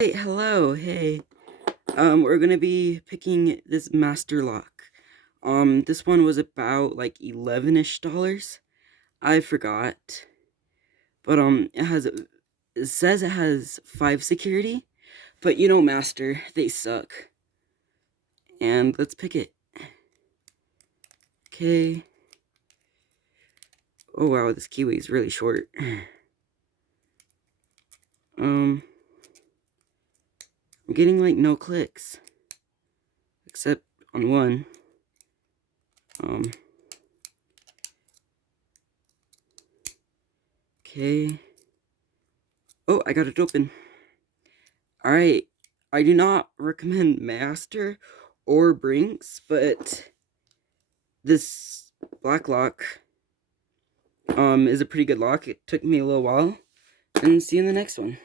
Hey, hello, hey. We're gonna be picking this master lock. This one was about like 11-ish dollars. I forgot. But it says it has 5 security, but you know master, they suck. And let's pick it. Okay. Oh wow, this keyway is really short. I'm getting like no clicks. Except on one. Okay. Oh, I got it open. Alright, I do not recommend Master or Brinks, but this black lock is a pretty good lock. It took me a little while, and see you in the next one.